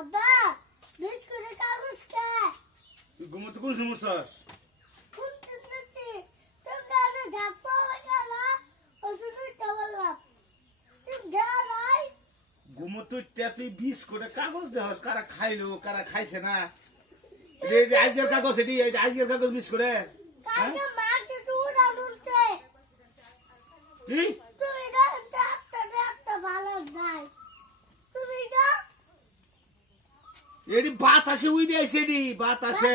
আব্বা বিস্কুটের কাগজ কে তুই ঘুমোতে কোন সমস্যাস? কোন চিন্তাছি তুমি ঝাপা লাগালা ওষুধটা বললাম তুমি দেওয়া নাই ঘুমোতে তুই বিস্কুটের কাগজ দেহস, কারা খাইলো কারা খাইছে না। আজকের কাগজ এটি আজকের কাগজ বিস্কুটে কাকে মারতে তুই উঠছে কি তুই একটা ভালো নাই তুমি যা এটি বাতাসে উইডে আইছে, এটি বাতাসে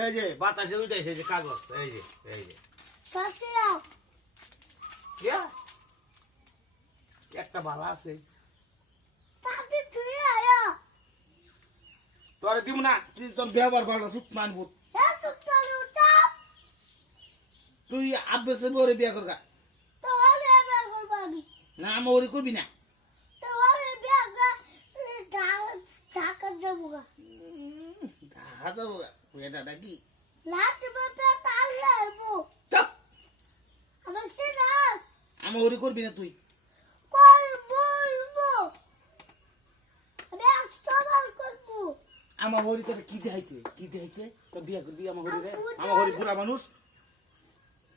এই যে বাতাসে উইডে আইছে যে কাগজ, এই যে সত্যি দাও ইয়া একটা বালা আছে তাতে তুই আয় তোরে দিব না, তুই তোর ব্যবহার ভালো সুত মানবো। হ্যাঁ সুতরাং উঠা তুই আব্বাসে বরে বিয়া করগা তো ওরে বেগল পাবি না, আমার ওরি করবি না। তো ওরে বেগা ঢাকা দেবুগা ঢাকা দেবো এটা কি লাট বাপে তালে আইবো চাপ, আমার সিনাস আমার ওরি করবি না তুই। কল বলবো আমি সবাল করবো আমার হরি তোর কি দেখাইছে তোর বিয়া করবি আমার হরি রে? আমার হরি বুড়া মানুষ,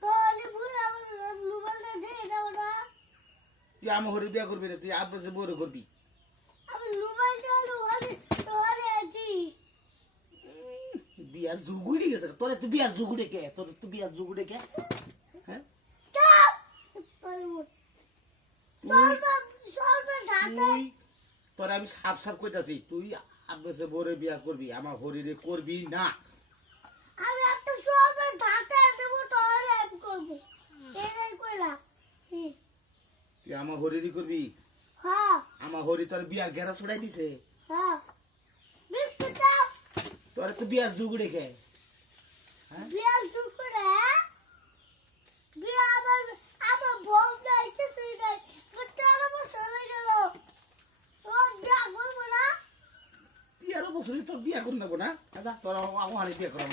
তাহলে ভুল আমার লুবালটা দিয়ে দাও না তুই আমার হরি বিয়া করবি না, তুই আব্বাসে বরে করবি। আমি লুবাল চালু হলে তোরে দি বিয়ার জুগুড়ি গেছে তোরে, তুই বিয়ার জুগুড়ে কে? তোর তুই বিয়ার জুগুড়ে কে? হ্যাঁ চাপ পারবো সর্ব ঢাকা তুই তোর আমি সাফ সাফ কইতাছি, তুই আব্বাসে বরে বিয়া করবি, আমার হরি রে করবি না। আমি একটা সর্ব ঢাকা দেবো তোরে আমি করবো এটাই কইলা তুই আমার হরিরই করবি। হ্যাঁ আমার হরি তোর বিয়ার ঘেরা ছড়াই দিছে, হ্যাঁ বিস্কুট দাও তোরে তুই বিয়ার জুগুড়ে কে? বিয়াল চুকুরে বিয়া আমার ভোগ যাইতে তুই যাই কত বছর হয়ে গেল ও বিয়া করবো না 13 বছরই তোর বিয়া করে নেবো না, দাদা তোর আমার বিয়া করা